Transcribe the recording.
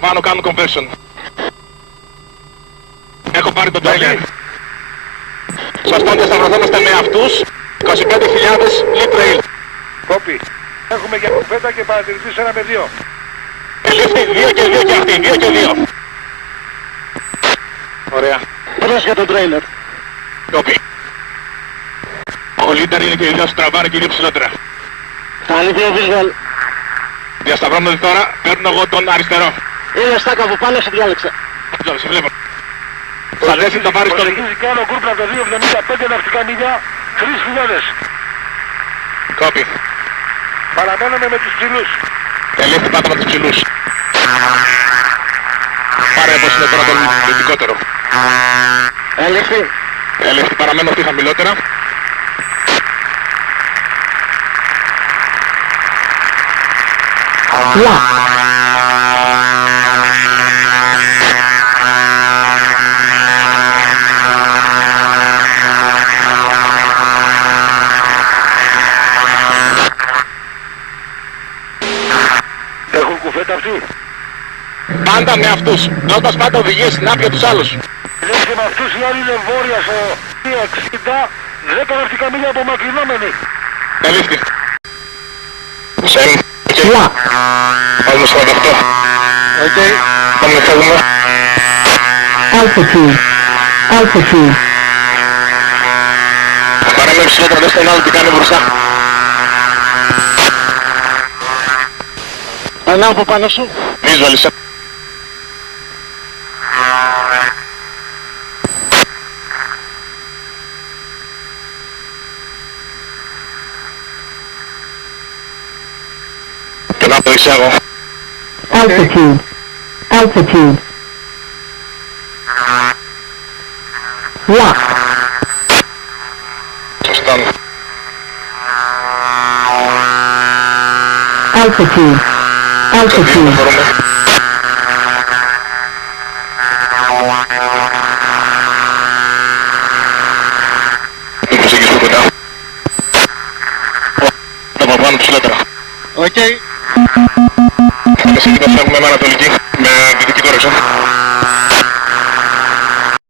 Πάνω κάνουν conversion. Έχω πάρει το trailer. Σας τον διασταυρωθόμαστε με αυτούς 25.000 λίτρα ήλ. Κόπη. Έχουμε για κουφέτα και παρατηρητής 1 με 2. Ελήφθη 2 και 2 και αυτή, 2 και 2. Ωραία. Πέρασε για το τρέιλερ. Κόπη. Ο λίτερ είναι και οι δύο στραβάνε και είναι ψηλότερα. Αλήθεια visual. Διασταυρώμενοι τώρα, παίρνω εγώ τον αριστερό. Είναι στάκα από πάνω, σε διάλεξα. Σε βλέπω. Θα δέσει το πάρεις τον... Προσεγγίζει και άλλο γκρουπ από το 2.75 ναυτικά μίλια, 3.000. Κόπη. Παραμένουμε με τους ψηλούς. Ελήφθη πάντα με τους ψηλούς. Πάρε πως είναι τώρα το λυτικότερο. Ελήφθη. Ελήφθη, παραμένω αυτή χαμηλότερα. Έχουν κουφέτα αυτοί. Πάντα με αυτούς. Δώντας πάντα οδηγίες στην άπια τους άλλους. Λες και με αυτούς οι άλλοι είναι βόρεια στο 60, 10 ναυτικά μίλια απομακρυνόμενοι. Ελήφθη. Σεν. Πάμε 48. Οκ. Πάμε φεύγουμε. Altitude. Altitude. Παρέμενε ψηλότερα, δες τον άλλο τι κάνει μπροστά. Περνάω από πάνω σου. Visualize. Και να το εισάγω. Altitude. Altitude. Lock. Σωστά. Altitude. Altitude. Μπορούμε. Μην προσεγγίσουμε κοντά. Θα πάνω ψηλότερα. Οκ. Εμείς εκεί θα φεύγουμε με ανατολική, με δυτική κόρεξα.